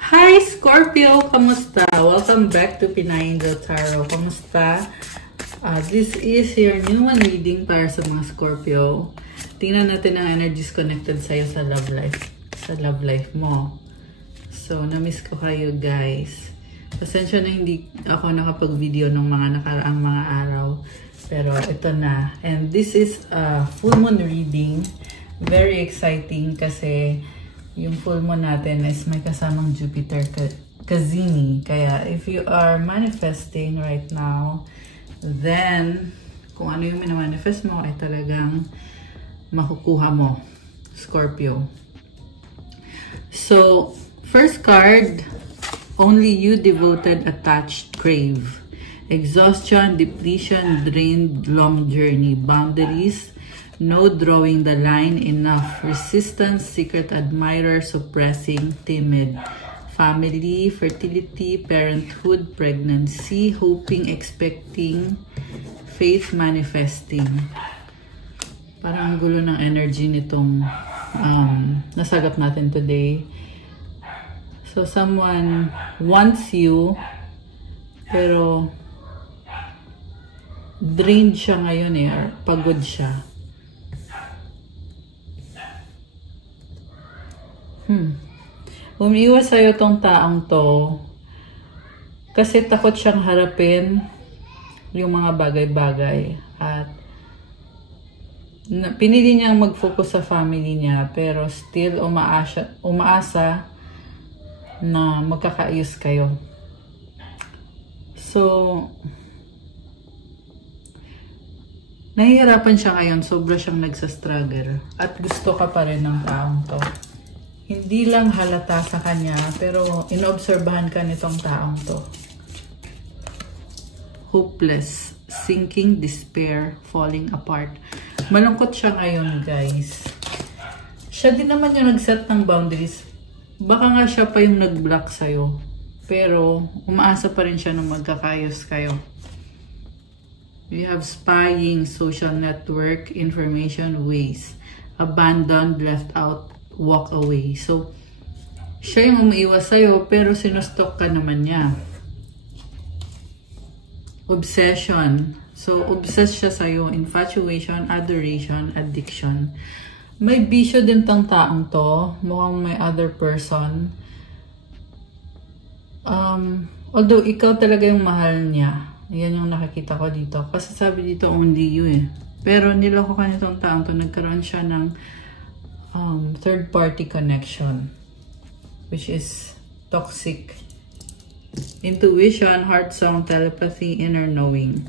Hi Scorpio! Kamusta? Welcome back to Pinay Angel Tarot. Kamusta? This is your new one reading para sa mga Scorpio. Tingnan natin ang energies connected sa'yo sa love life. Sa love life mo. So, na-miss ko kayo guys. Pasensya na hindi ako nakapag-video ng mga nakaraang mga araw. Pero ito na. And this is a full moon reading. Very exciting kasi yung full moon natin is may kasamang Jupiter Kazini. Kaya if you are manifesting right now, then kung ano yung minamanifest mo ay talagang makukuha mo, Scorpio. So, first card, only you devoted, attached, crave. Exhaustion, depletion, drained, long journey, boundaries, no drawing the line, enough, resistance, secret admirer, suppressing, timid, family, fertility, parenthood, pregnancy, hoping, expecting, faith, manifesting. Parang ang gulo ng energy nitong nasagot natin today. So someone wants you, pero drained siya ngayon or pagod siya. Umiiwas sa'yo tong taong to kasi takot siyang harapin yung mga bagay-bagay at pinili niyang mag-focus sa family niya pero still umaasa na magkakaayos kayo. So, nahihirapan siya ngayon, sobra siyang nagsastruggle at gusto ka pa rin ng taong to. Hindi lang halata sa kanya, pero inoobserbahan ka nitong taong to. Hopeless, sinking, despair, falling apart. Malungkot siya ngayon, guys. Siya din naman yung nag-set ng boundaries. Baka nga siya pa yung nag-block sa'yo. Pero, umaasa pa rin siya na magkakayos kayo. You have spying, social network, information, ways. Abandoned, left out, walk away. So, siya yung umiiwas sa'yo, pero sinustok ka naman niya. Obsession. So, obsessed siya sa'yo. Infatuation, adoration, addiction. May bisyo din tong taong to. Mukhang may other person. Although, ikaw talaga yung mahal niya. Yan yung nakikita ko dito. Kasi sabi dito, only you eh. Pero niloko ka nitong taong to. Nagkaroon siya ng third-party connection, which is toxic. Intuition, heart song, telepathy, inner knowing.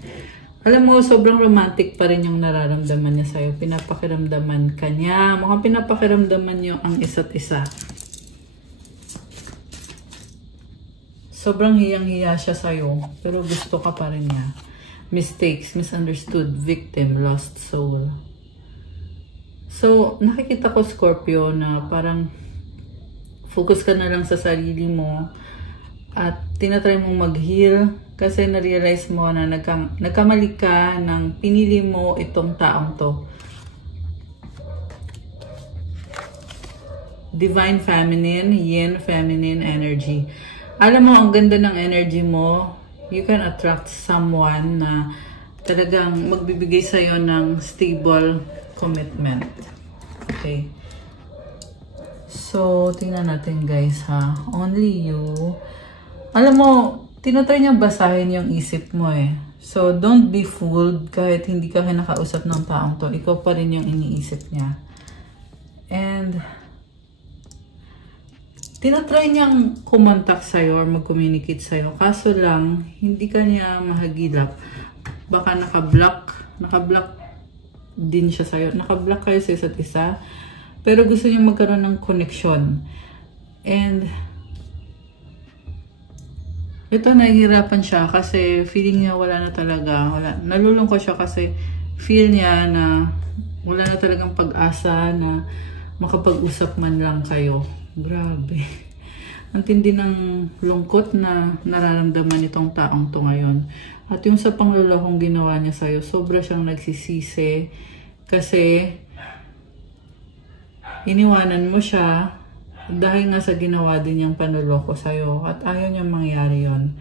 Alam mo, sobrang romantic pa rin yung nararamdaman niya sa'yo. Pinapakiramdaman ka niya. Mukhang pinapakiramdaman niyo ang isa't isa. Sobrang hiyang-hiya siya sa'yo, pero gusto ka pa rin niya. Mistakes, misunderstood, victim, lost soul. So, nakikita ko, Scorpio, na parang focus ka na lang sa sarili mo at tinatry mong mag-heal kasi na-realize mo na nagkamali ka ng pinili mo itong taong to. Divine Feminine, Yin Feminine energy. Alam mo, ang ganda ng energy mo. You can attract someone na talagang magbibigay sa'yo ng stable commitment. Okay. So, tingnan natin guys ha. Only you. Alam mo, tinatry niya basahin yung isip mo eh. So, don't be fooled kahit hindi ka kinakausap ng taong to. Ikaw pa rin yung iniisip niya. And, tinatry niyang kumontak sa'yo or mag-communicate sa'yo. Kaso lang, hindi ka niya mahagilap. Baka naka-block din siya sa'yo. Naka-block kayo sa isa't isa. Pero gusto niya magkaroon ng connection. And ito, nahihirapan siya kasi feeling niya wala na talaga. Nalulungkot siya kasi feel niya na wala na talagang pag-asa na makapag-usap man lang kayo. Grabe. Ang tindi ng lungkot na nararamdaman itong taong to ngayon. At yung sa panglolokong ginawa niya sa'yo, sobra siyang nagsisisi kasi iniwanan mo siya dahil nga sa ginawa din niyang panuloko sa'yo at ayaw niyang mangyari yon.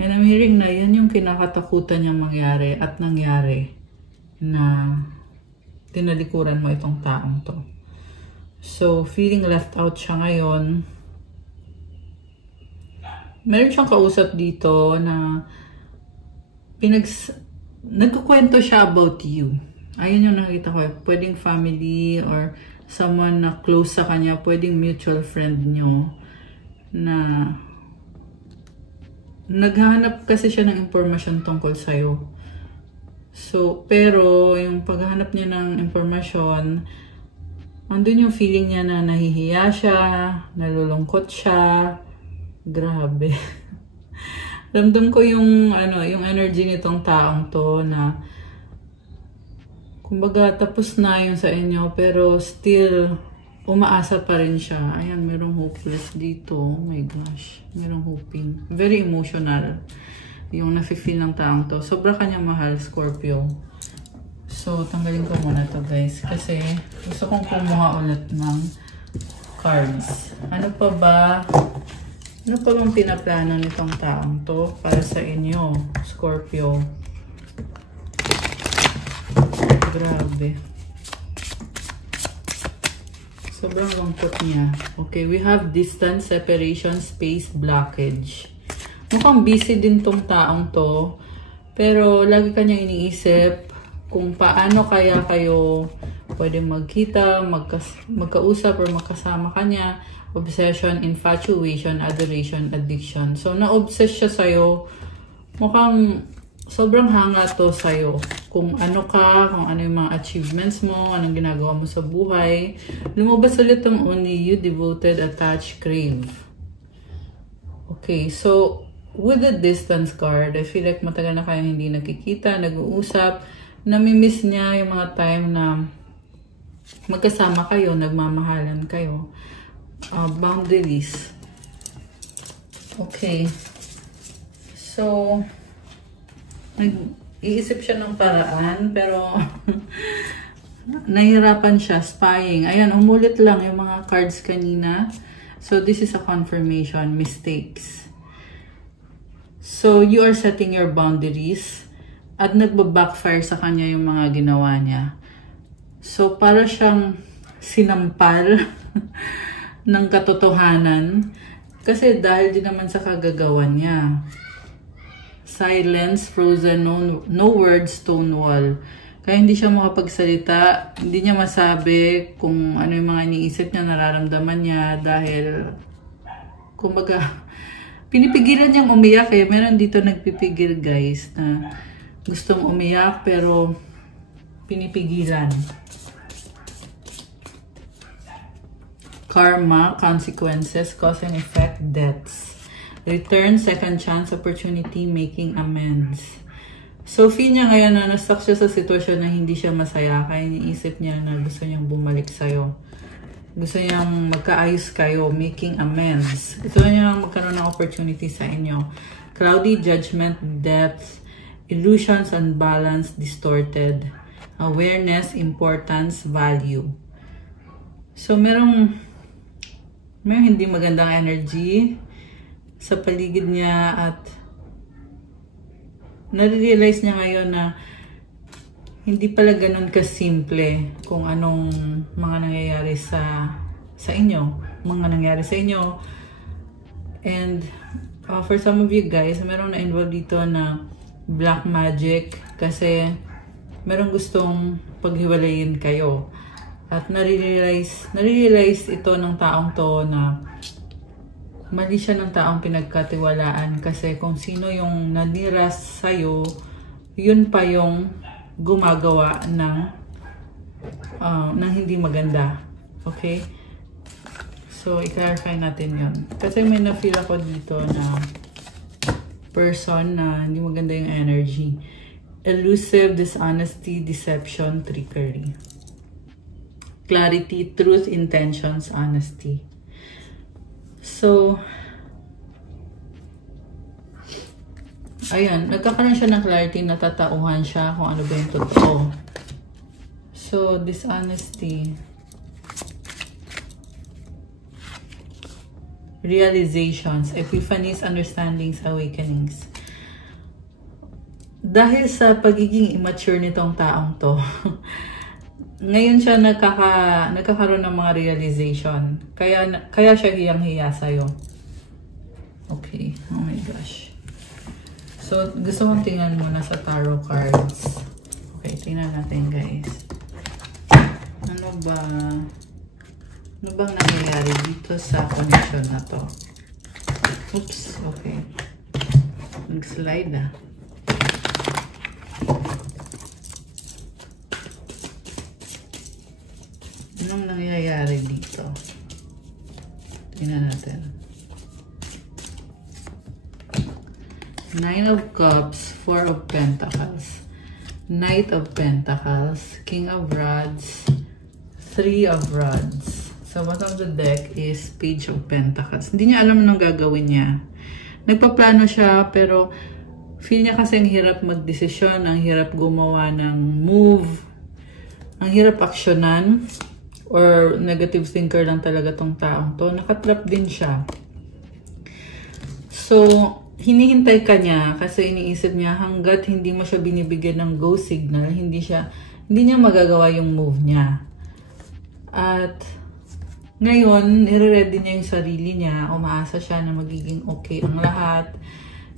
And I'm hearing na yan yung kinakatakutan niyang mangyari at nangyari na tinalikuran mo itong taong to. So, feeling left out siya ngayon. Meron siyang kausap dito na nagkukwento siya about you. Ayun yung nakita ko. Pwedeng family or someone na close sa kanya. Pwedeng mutual friend nyo na naghahanap kasi siya ng impormasyon tungkol sa'yo. So, pero yung paghahanap niya ng impormasyon, andun yung feeling niya na nahihiya siya, nalulungkot siya. Grabe. Ramdam ko yung yung energy nitong taong to na kumbaga tapos na yung sa inyo pero still umaasa pa rin siya. Ayan, merong hopeless dito. Oh my gosh. Merong hoping. Very emotional yung nafe-feel ng taong to. Sobra kanyang mahal, Scorpio. So, tanggalin ko muna to guys. Kasi gusto kong kumuha ulit ng cards. Ano pa ba? Ano pa bang pinaplano nitong taong to para sa inyo, Scorpio? Grabe. Sobrang lungkot niya. Okay, we have distance, separation, space, blockage. Mukhang busy din tong taong to. Pero lagi kanya iniisip kung paano kaya kayo pwedeng magkita, magkausap or magkasama kanya. Obsession, infatuation, adoration, addiction. So, na-obsess siya sa'yo. Mukhang sobrang hanga to sa'yo. Kung ano ka, kung ano yung mga achievements mo, anong ginagawa mo sa buhay. Lumabas ulit ang only you, devoted, attached, crave. Okay, so, with the distance card, I feel like matagal na kayong hindi nakikita, nag-uusap, namimiss niya yung mga time na magkasama kayo, nagmamahalan kayo. Boundaries. Okay. So, nag-iisip siya ng paraan, pero nahihirapan siya, spying. Ayan, umulit lang yung mga cards kanina. So, this is a confirmation, mistakes. So, you are setting your boundaries at nagbabackfire sa kanya yung mga ginawa niya. So, para siyang sinampal ng katotohanan kasi dahil din naman sa kagagawan niya. Silence, frozen, no words, stone wall. Kaya hindi siya makapagsalita, hindi niya masabi kung ano yung mga iniisip niya, nararamdaman niya dahil kumbaga pinipigilan niyang umiyak eh. Meron dito nagpipigil guys na gustong umiyak pero pinipigilan. Karma, consequences, cause and effect, deaths. Return, second chance, opportunity, making amends. So, feel niya ngayon na na-stuck siya sa sitwasyon na hindi siya masaya. Kaya iniisip niya na gusto niyang bumalik sa'yo. Gusto niyang magkaayos kayo, making amends. Gusto niyang magkaroon ng opportunity sa inyo. Cloudy, judgment, depth, illusions, unbalanced, distorted. Awareness, importance, value. So, merong hindi magandang energy sa paligid niya at nare-realize niya ngayon na hindi pala ganun kasimple kung anong mga nangyayari sa inyo. Mga nangyayari sa inyo. And for some of you guys, meron na-involved dito na black magic kasi merong gustong paghiwalayin kayo. At nare-realize ito ng taong to na mali siya ng taong pinagkatiwalaan kasi kung sino yung nanira sa'yo, yun pa yung gumagawa ng hindi maganda. Okay? So, i-clarify natin yun. Kasi may na-feel ako dito na person na hindi maganda yung energy. Elusive, dishonesty, deception, trickery. Clarity, truth, intentions, honesty. So, ayan, nagkakaroon siya ng clarity, natatauhan siya kung ano ba yung totoo. So, dishonesty. realizations, epiphanies, understandings, awakenings. Dahil sa pagiging immature nitong taong to, ngayon siya nagkakaroon ng mga realization. Kaya siya hiyang-hiya sa'yo. Okay, oh my gosh. So, gusto kong tingnan muna sa tarot cards. Okay, tingnan natin guys. Ano bang nangyayari dito sa connection na to? Oops, okay. Nag-slide ah. Anong nangyayari dito? Tingnan natin. Nine of Cups, Four of Pentacles, Knight of Pentacles, King of Rods, Three of Rods. So, bottom of the deck is Page of Pentacles. Hindi niya alam anong gagawin niya. Nagpaplano siya, pero feel niya kasi ang hirap magdesisyon, ang hirap gumawa ng move, ang hirap aksyonan, or negative thinker lang talaga tong taong to. Nakatrap din siya. So, hinihintay ka niya kasi iniisip niya hanggat hindi mo siya binibigyan ng go signal, hindi niya magagawa yung move niya. At ngayon, nire-ready niya yung sarili niya, umaasa siya na magiging okay ang lahat,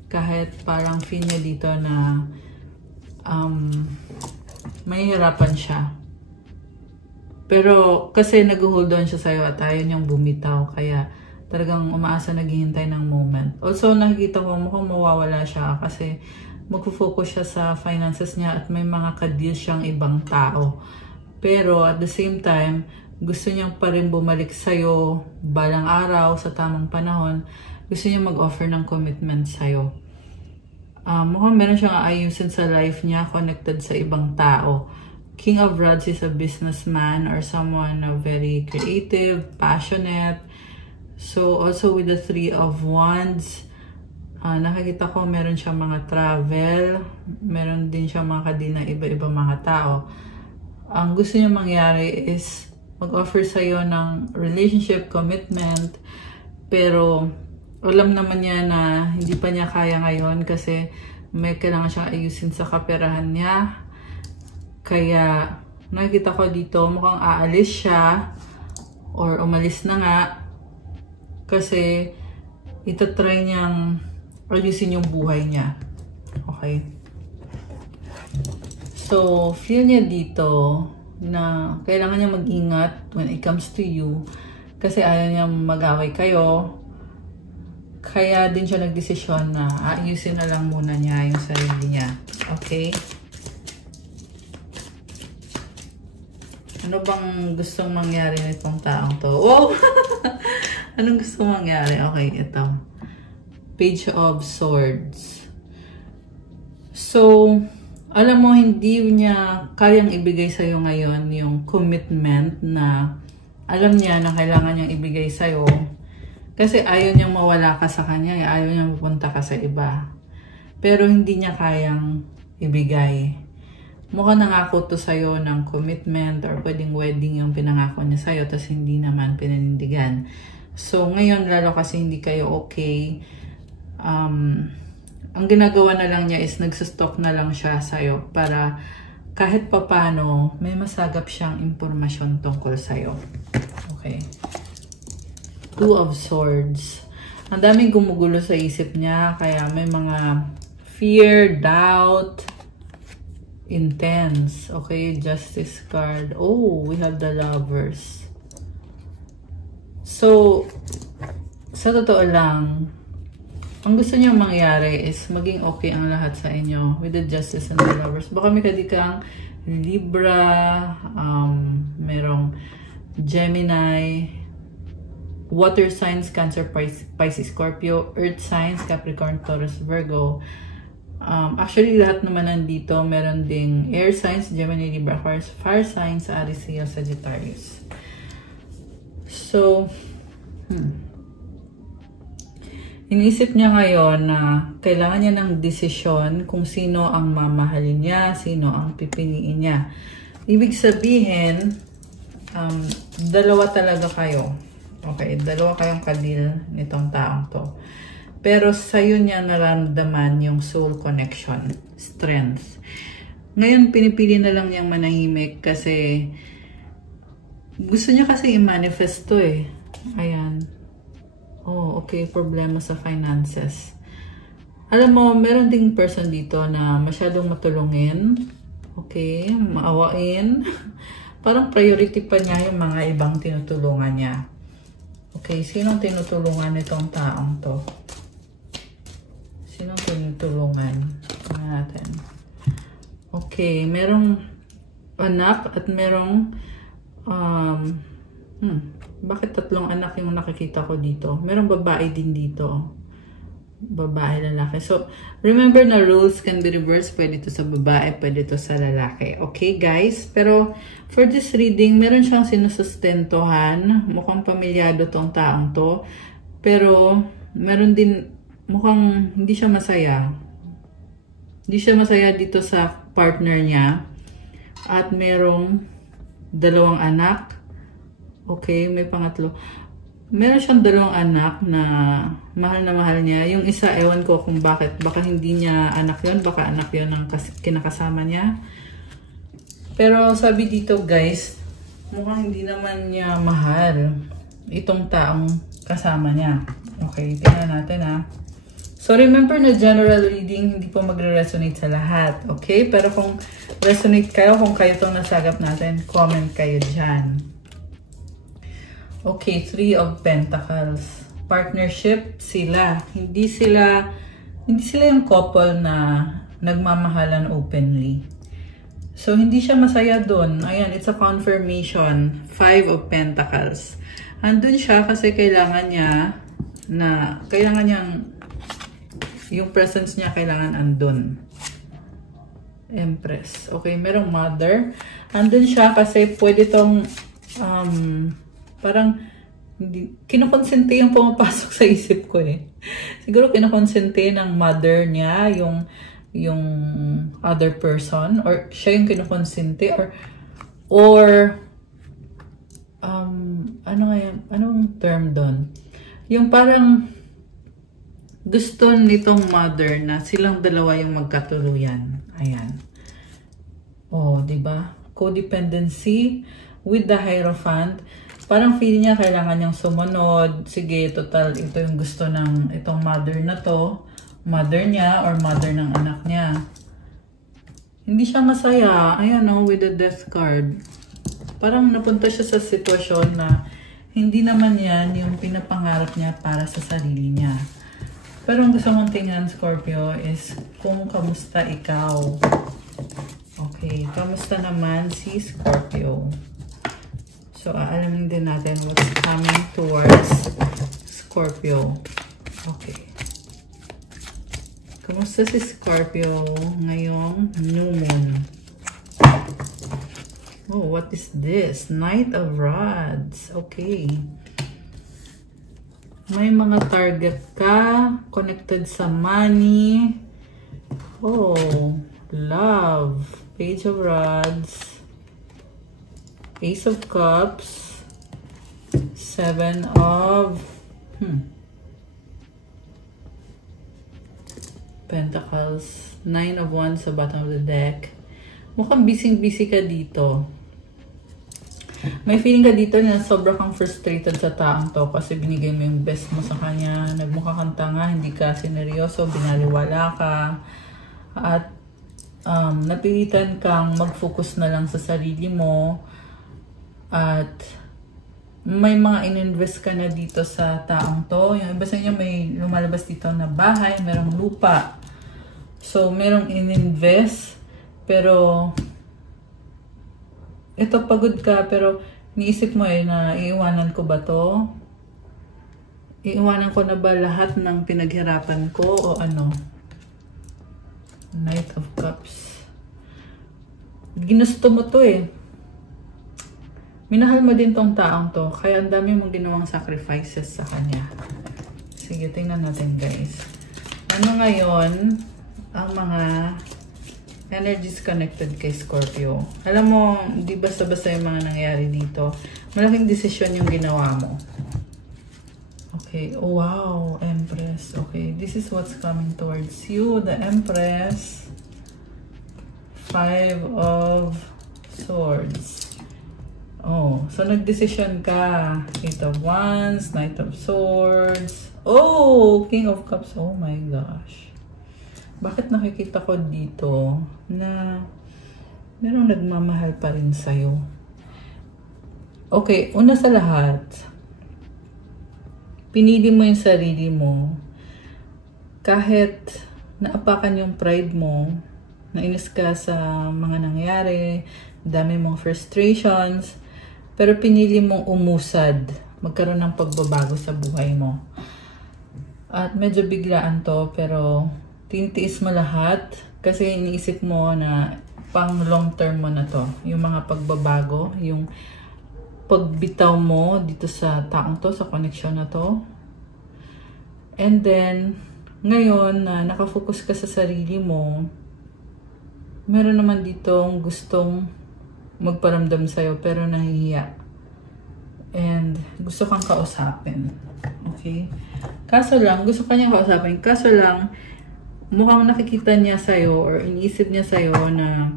kahit parang feel niya dito na mahihirapan siya. Pero kasi nag-hold on siya sa'yo at ayaw niyang bumitaw, kaya talagang umaasa, naghihintay ng moment. Also, nakikita ko mukhang mawawala siya kasi magfo-focus siya sa finances niya at may mga ka-deal siyang ibang tao. Pero at the same time, gusto niyang pa rin bumalik sa'yo balang araw sa tamang panahon. Gusto niya mag-offer ng commitment sa'yo. Mukhang meron siyang ayusin sa life niya connected sa ibang tao. King of Rods is a businessman or someone very creative, passionate. So, also with the Three of Wands, nakikita ko meron siya mga travel, meron din siya mga kadil na iba-iba mga tao. Ang gusto niya mangyari is mag-offer sa'yo ng relationship, commitment, pero alam naman niya na hindi pa niya kaya ngayon kasi may kailangan siyang ayusin sa kaperahan niya. Kaya nakikita ko dito mukhang aalis siya or umalis na nga kasi itatry niyang ayusin yung buhay niya. Okay? So, feel niya dito na kailangan niya mag-ingat when it comes to you kasi ayaw niya mag-away kayo. Kaya din siya nagdesisyon na ayusin na lang muna niya yung sarili niya. Okay? Ano bang gustong mangyari nitong taong to? Wow! Anong gustong mangyari? Okay, ito. Page of Swords. So, alam mo, hindi niya kayang ibigay sa'yo ngayon yung commitment na alam niya na kailangan niyang ibigay sa'yo. Kasi ayaw niyang mawala ka sa kanya. Ayaw niyang pupunta ka sa iba. Pero hindi niya kayang ibigay. Mukhang nangako to sa'yo ng commitment or pwedeng wedding yung pinangako niya sa'yo tapos hindi naman pinanindigan. So, ngayon lalo kasi hindi kayo okay. Ang ginagawa na lang niya is nagsustock na lang siya sa'yo para kahit papano may masagap siyang impormasyon tungkol sa'yo. Okay. Two of Swords. Ang daming gumugulo sa isip niya kaya may mga fear, doubt, intense. Okay, Justice card. Oh, we have the Lovers. So, sa totoo lang, ang gusto niyang mangyari is maging okay ang lahat sa inyo with the Justice and the Lovers. Baka may kadikang Libra, merong Gemini, Water signs, Cancer, Pisces, Scorpio, Earth signs, Capricorn, Taurus, Virgo. Actually, lahat naman nandito. Meron ding air signs, Gemini, Libra, Aquarius, fire signs, Aries, Leo, Sagittarius. So, inisip niya ngayon na kailangan niya ng desisyon kung sino ang mamahalin niya, sino ang pipiliin niya. Ibig sabihin, dalawa talaga kayo. Okay, dalawa kayong kadil nitong taong to. Pero sa'yo niya nararamdaman yung soul connection, strength. Ngayon, pinipili na lang niyang manahimik kasi gusto niya kasi i-manifest to eh. Ayan. Oh, okay, problema sa finances. Alam mo, meron ding person dito na masyadong matulungin. Okay, maawain. Parang priority pa niya yung mga ibang tinutulungan niya. Okay, sinong tinutulungan nitong taong to? Sinong tinutulungan? Tingnan natin. Okay, merong anak at merong bakit tatlong anak yung nakikita ko dito? Merong babae din dito. Babae, lalaki. So, remember na rules can be reversed. Pwede ito sa babae, pwede ito sa lalaki. Okay, guys? Pero, for this reading, meron siyang sinusustentuhan. Mukhang pamilyado tong taong to. Pero, meron din, mukhang hindi siya masaya. Hindi siya masaya dito sa partner niya. At merong dalawang anak. Okay, may pangatlo. Meron siyang dalawang anak na mahal niya. Yung isa, ewan ko kung bakit. Baka hindi niya anak yun. Baka anak yun ng kinakasama niya. Pero sabi dito guys, mukhang hindi naman niya mahal itong taong kasama niya. Okay, tingnan natin ha. So remember na general reading, hindi po magre-resonate sa lahat. Okay, pero kung resonate kayo, kung kayo itong nasagap natin, comment kayo dyan. Okay, 3 of Pentacles. Partnership sila. Hindi sila yung couple na nagmamahalan openly. So, hindi siya masaya dun. Ayan, it's a confirmation. 5 of Pentacles. Andun siya kasi kailangan niyang, yung presence niya kailangan andun. Empress. Okay, merong mother. Andun siya kasi pwede tong, parang kinukonsente yung pumapasok sa isip ko eh. Siguro kinukonsente ng mother niya yung other person, or siya yung kinukonsente, or ano nga yan? Anong term doon? Yung parang gusto nitong mother na silang dalawa yung magkatuluyan. Ayan. Oh, 'di ba? Codependency with the Hierophant. Parang feeling niya kailangan niyang sumunod. Sige, total, ito yung gusto ng itong mother na to. Mother niya or mother ng anak niya. Hindi siya masaya. Ayan o, with the Death card. Parang napunta siya sa sitwasyon na hindi naman yan yung pinapangarap niya para sa sarili niya. Pero ang gusto mong tingnan, Scorpio, is kung kamusta ikaw. Okay, kamusta naman si Scorpio? So, aalamin din natin what's coming towards Scorpio. Okay. Kamusta si Scorpio ngayong new moon? Oh, what is this? Knight of Rods. Okay. May mga target ka. Connected sa money. Oh, love. Page of Rods. Ace of Cups, 7 of Pentacles, 9 of Wands sa bottom of the deck. Mukhang busy ka dito. May feeling ka dito na sobra kang frustrated sa taong to kasi binigay mo yung best mo sa kanya. Nagmukha kang tanga, hindi ka sineryoso, binaliwala ka. At napilitan kang mag-focus na lang sa sarili mo. At may mga ininvest ka na dito sa taong to. Yung iba sa inyo may lumalabas dito na bahay, merong lupa. So, merong ininvest. Pero, ito pagod ka, pero niisip mo na iiwanan ko ba to? Iiwanan ko na ba lahat ng pinaghirapan ko o ano? Knight of Cups. Ginusto mo to eh. Minahal mo din tong taong to. Kaya ang dami mong ginawang sacrifices sa kanya. Sige, tingnan natin guys. Ano ngayon ang mga energies connected kay Scorpio? Alam mo, di basta-basta yung mga nangyari dito. Malaking desisyon yung ginawa mo. Okay. Oh, wow. Empress. Okay. This is what's coming towards you. The Empress. 5 of Swords. Oh. So, nag-decision ka. 8 of Wands. Knight of Swords. Oh! King of Cups. Oh my gosh. Bakit nakikita ko dito na merong nagmamahal pa rin sa'yo? Okay. Una sa lahat, pinili mo yung sarili mo. Kahit naapakan yung pride mo, nainis ka sa mga nangyari, dami mong frustrations, pero pinili mong umusad, magkaroon ng pagbabago sa buhay mo. At medyo biglaan to, pero tinitiis mo lahat kasi iniisip mo na pang long term mo na to. Yung mga pagbabago, yung pagbitaw mo dito sa taong to, sa connection na to. And then, ngayon na nakafocus ka sa sarili mo, meron naman ditong gustong magparamdam sa'yo pero nahihiya. And gusto kang kausapin. Okay? Kaso lang, gusto kanyang kausapin. Kaso lang, mukhang nakikita niya sa'yo or iniisip niya sa'yo na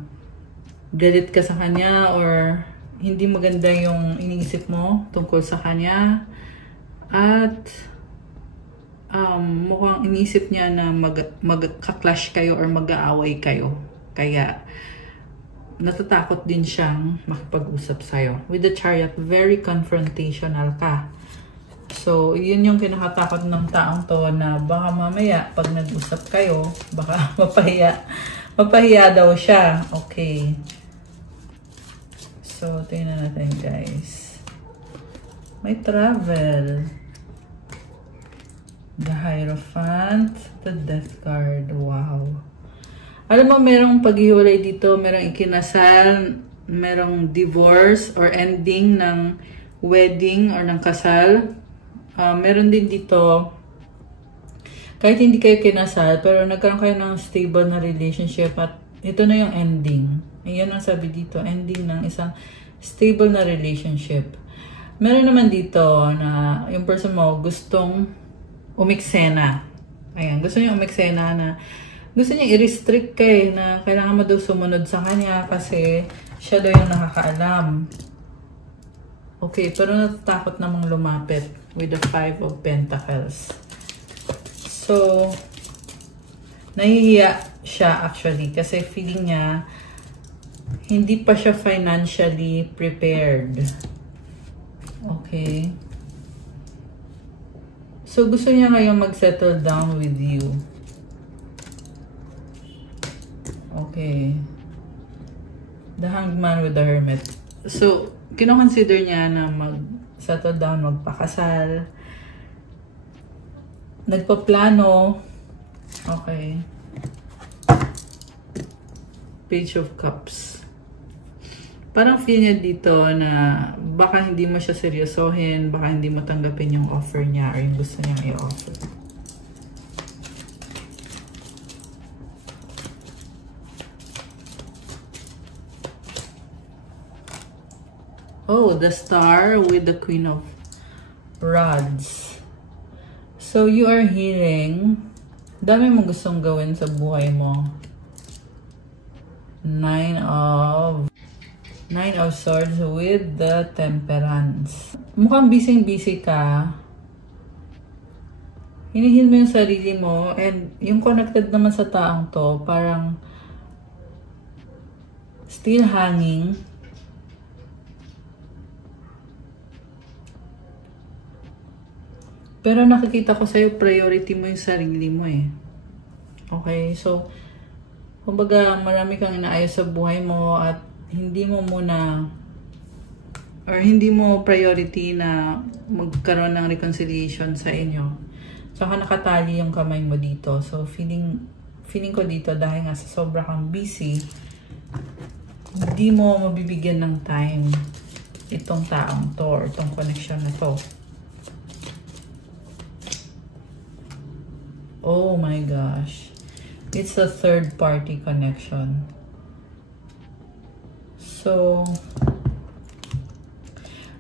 galit ka sa kanya or hindi maganda yung iniisip mo tungkol sa kanya. At mukhang iniisip niya na magka-clash kayo or mag-aaway kayo. Kaya natatakot din siyang makipag-usap sa'yo. With the Chariot, very confrontational ka. So, yun yung kinakatakot ng taong to na baka mamaya pag nag-usap kayo, baka mapahiya daw siya. Okay. So, tingnan natin guys. May travel. The Hierophant. The Death card. Wow. Alam mo, merong paghiwalay dito. Merong ikinasal. Merong divorce or ending ng wedding or ng kasal. Meron din dito, kahit hindi kayo kinasal, pero nagkaroon kayo ng stable na relationship at ito na yung ending. Ayan ang sabi dito, ending ng isang stable na relationship. Meron naman dito na yung person mo gustong umiksena. Ayan, gusto niya umiksena na gusto niya i-restrict kayo na kailangan mo daw sumunod sa kanya kasi siya daw yung nakakaalam. Okay, pero natatakot namang lumapit with the 5 of Pentacles. So, nahihiya siya actually kasi feeling niya hindi pa siya financially prepared. Okay. So, gusto niya ngayong mag-settle down with you. Okay. The Hanged Man with the Hermit. So, kino-consider niya na mag-settle down, magpakasal. Nagpaplano. Okay. Page of Cups. Parang feel niya dito na baka hindi mo siya seryosohin, baka hindi mo tanggapin yung offer niya or yung gusto niyang i-offer. Oh, the Star with the Queen of Rods. So, you are healing. Dami mong gustong gawin sa buhay mo. Nine of Swords with the Temperance. Mukhang busy-busy ka. Hinihil mo yung sarili mo and yung connected naman sa taong to, parang still hanging. Pero nakikita ko sa'yo, priority mo yung sarili mo eh. Okay? So, kumbaga, marami kang inaayos sa buhay mo at hindi mo muna or hindi mo priority na magkaroon ng reconciliation sa inyo. Saka nakatali yung kamay mo dito. So, feeling ko dito dahil nga sa sobra kang busy, hindi mo mabibigyan ng time itong taong to or itong connection na to. Oh my gosh. It's a third party connection. So,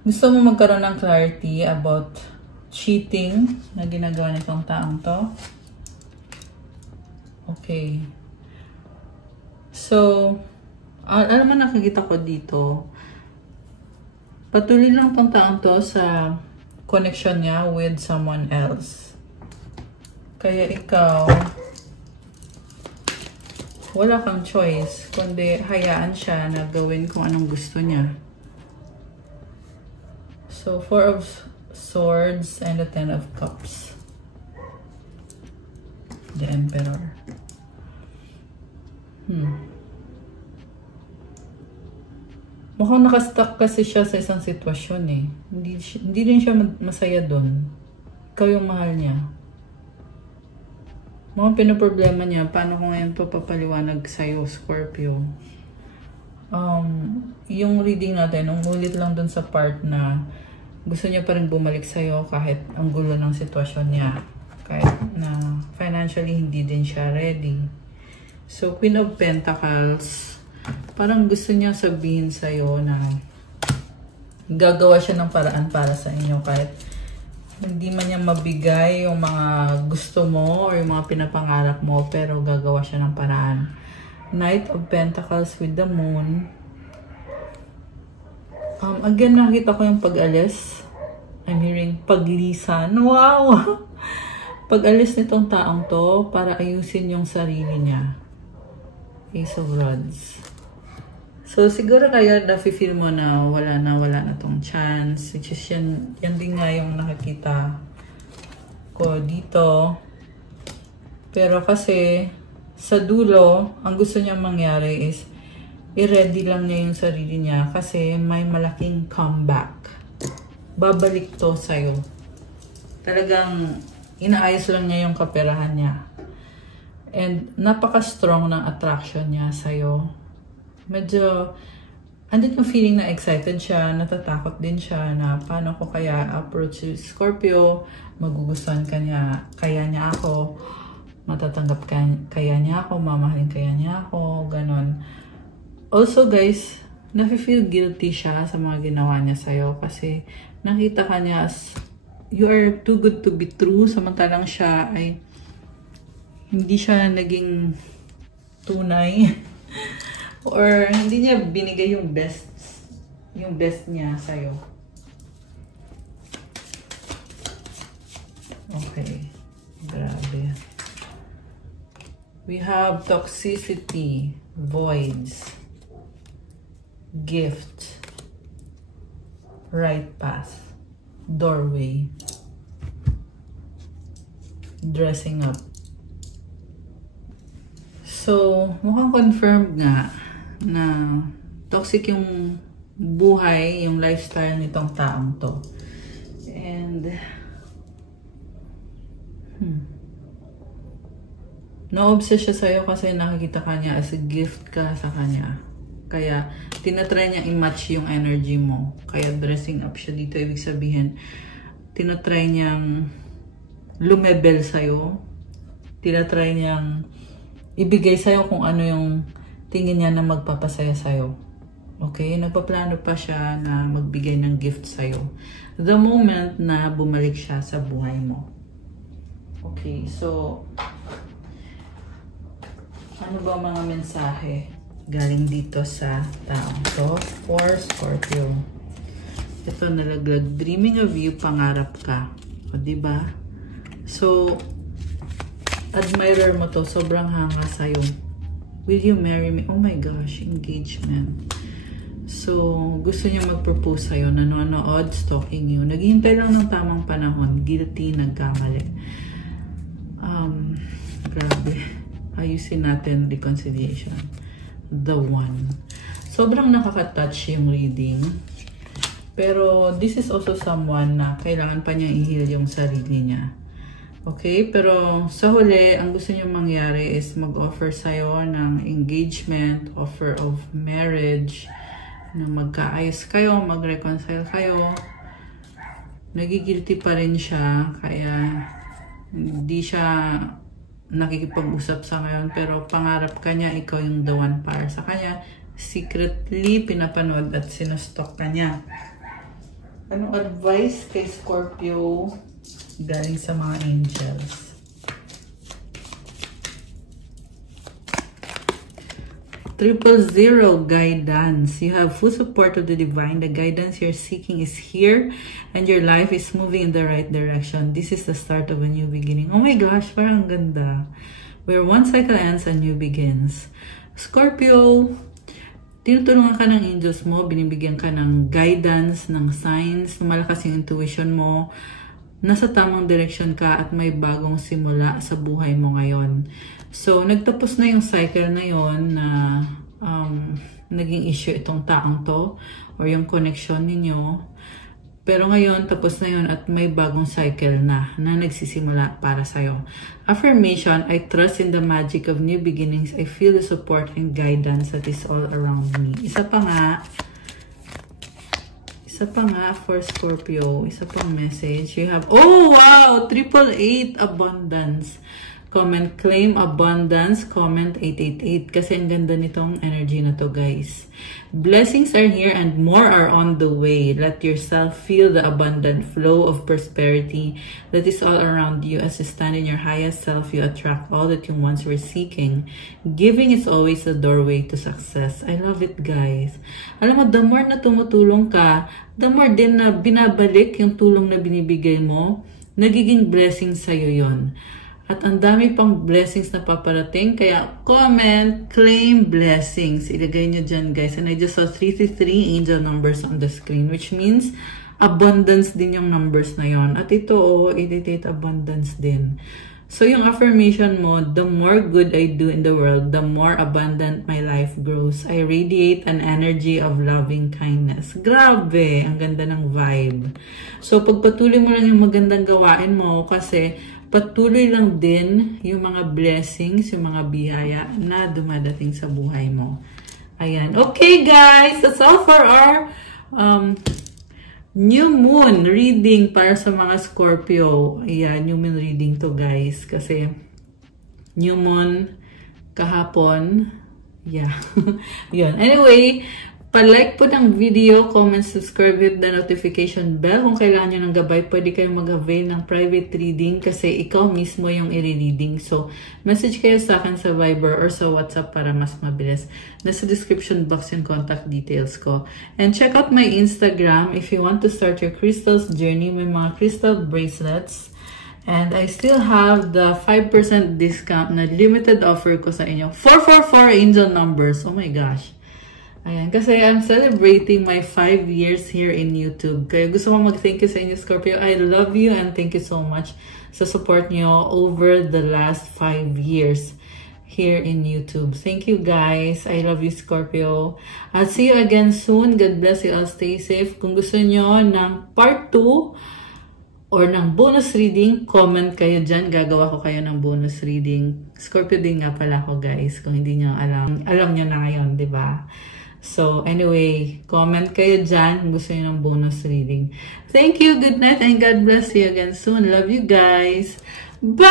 gusto mo magkaroon ng clarity about cheating na ginagawa nitong taong to. Okay. So, alam mo, nakikita ko dito, patuloy lang tong taong to sa connection niya with someone else. Kaya ikaw, wala kang choice, kundi hayaan siya na gawin kung anong gusto niya. So, Four of Swords and the Ten of Cups. The Emperor. Mukhang nakastuck kasi siya sa isang sitwasyon eh. Hindi rin siya masaya doon. Ikaw yung mahal niya. Mukhang pinoproblema niya, paano ko ngayon papapaliwanag sa'yo, Scorpio? Yung reading natin, umulit lang dun sa part na gusto niya pa rin bumalik sa'yo kahit ang gulo ng sitwasyon niya. Kahit na financially hindi din siya ready. So, Queen of Pentacles, parang gusto niya sabihin sa'yo na gagawa siya ng paraan para sa inyo kahit hindi man niya mabigay yung mga gusto mo or yung mga pinapangarap mo, pero gagawa siya ng paraan. Knight of Pentacles with the Moon. Again, nakita ko yung pag-alis. I'm hearing paglisan. Wow! Pag-alis nitong taong to para ayusin yung sarili niya. Ace of Rods. So, siguro kaya nafe-feel mo na wala na tong chance. Which is yan din nga yung nakikita ko dito. Pero kasi, sa dulo, ang gusto niya mangyari is i-ready lang niya yung sarili niya kasi may malaking comeback. Babalik to sa'yo. Talagang inaayos lang niya yung kaperahan niya. And napaka-strong ng attraction niya sa'yo. Medyo, andit yung feeling na excited siya, natatakot din siya na paano ko kaya approach si Scorpio, magugustuhan kaya niya ako, matatanggap kaya niya ako, mamahalin kaya niya ako, ganon. Also guys, nafe-feel guilty siya sa mga ginawa niya sa'yo kasi nakita ka niya as you are too good to be true, samantalang siya ay hindi siya naging tunay or hindi niya binigay yung best niya sa'yo. Okay, grabe. We have toxicity, voids, gift, right path, doorway, dressing up. So, mukhang confirmed nga na toxic yung buhay, yung lifestyle nitong taong to. And na-obsess siya sa'yo kasi nakikita ka niya as a gift ka sa kanya. Kaya, tinatry niya i-match yung energy mo. Kaya, dressing up siya dito. Ibig sabihin, tinatry niyang lumebel sa'yo. Tinatry niyang ibigay sa'yo kung ano yung tingin niya na magpapasaya sa'yo. Okay? Nagpaplano pa siya na magbigay ng gift sa'yo. The moment na bumalik siya sa buhay mo. Okay, so ano ba mga mensahe galing dito sa taong to for Scorpio? Ito nalaglag, dreaming of you, pangarap ka. O, diba? So, admirer mo to, sobrang hanga sa'yo. Will you marry me? Oh my gosh, engagement. So, gusto niya mag-propose sa'yo, nanonood, stalking you. Naghihintay lang ng tamang panahon, guilty, nagkamali. Grabe. Ayusin natin reconciliation. The One. Sobrang nakaka-touch yung reading. Pero this is also someone na kailangan pa niyang i-heal yung sarili niya. Okay? Pero sa huli, ang gusto niya mangyari is mag-offer sa'yo ng engagement, offer of marriage, na magkaayos kayo, mag-reconcile kayo. Nagigilty pa rin siya, kaya hindi siya nakikipag-usap sa ngayon, pero pangarap ka niya, ikaw yung the one para sa kanya. Secretly pinapanood at sinustok ka niya. Anong advice kay Scorpio galing sa mga angels. Triple zero guidance. You have full support of the divine. The guidance you're seeking is here and your life is moving in the right direction. This is the start of a new beginning. Oh my gosh, parang ganda. Where one cycle ends, a new begins. Scorpio, tinutulungan ka ng angels mo, binibigyan ka ng guidance, ng signs, malakas yung intuition mo, nasa tamang direction ka at may bagong simula sa buhay mo ngayon. So, nagtapos na yung cycle na yon na naging issue itong taong to or yung connection ninyo. Pero ngayon, tapos na yun at may bagong cycle na nagsisimula para sa'yo. Affirmation, I trust in the magic of new beginnings. I feel the support and guidance that is all around me. Isa pa nga for Scorpio. Isa pang message. You have, oh wow! 888 abundance. Comment, claim abundance. Comment 888. Kasi ang ganda nitong energy na to, guys. Blessings are here and more are on the way. Let yourself feel the abundant flow of prosperity that is all around you. As you stand in your highest self, you attract all that you once were seeking. Giving is always the doorway to success. I love it, guys. Alam mo, the more na tumutulong ka, the more din na binabalik yung tulong na binibigay mo, nagiging blessing sa'yo yon. At ang dami pang blessings na paparating. Kaya comment, claim blessings. Ilagay nyo dyan, guys. And I just saw 333 angel numbers on the screen. Which means, abundance din yung numbers na yon. At ito, 88 abundance din. So, yung affirmation mo, the more good I do in the world, the more abundant my life grows. I radiate an energy of loving kindness. Grabe! Ang ganda ng vibe. So, pagpatuloy mo lang yung magandang gawain mo kasi patuloy lang din yung mga blessings, yung mga biyaya na dumadating sa buhay mo. Ayan. Okay, guys. That's all for our new moon reading para sa mga Scorpio. Ayan, new moon reading to, guys. Kasi new moon kahapon. Yeah. Yun. Anyway, pa-like po ng video, comment, subscribe, hit the notification bell. Kung kailangan nyo ng gabay, pwede kayong mag-avail ng private reading kasi ikaw mismo yung i-reading. So, message kayo sa akin sa Viber or sa WhatsApp para mas mabilis. Nasa description box yung contact details ko. And check out my Instagram if you want to start your crystals journey. May mga crystal bracelets. And I still have the 5% discount na limited offer ko sa inyo. 444 angel numbers. Oh my gosh. Ayan, kasi I'm celebrating my 5 years here in YouTube. Kaya gusto ko mag-thank you sa inyo, Scorpio. I love you and thank you so much sa support nyo over the last 5 years here in YouTube. Thank you, guys. I love you, Scorpio. I'll see you again soon. God bless you all. Stay safe. Kung gusto nyo ng part 2 or ng bonus reading, comment kayo dyan. Gagawa ko kayo ng bonus reading. Scorpio din nga pala ako, guys. Kung hindi nyo alam. Alam nyo na ngayon, di ba? So, anyway, comment kayo dyan kung gusto nyo ng bonus reading. Thank you, good night, and God bless you again soon. Love you guys. Bye!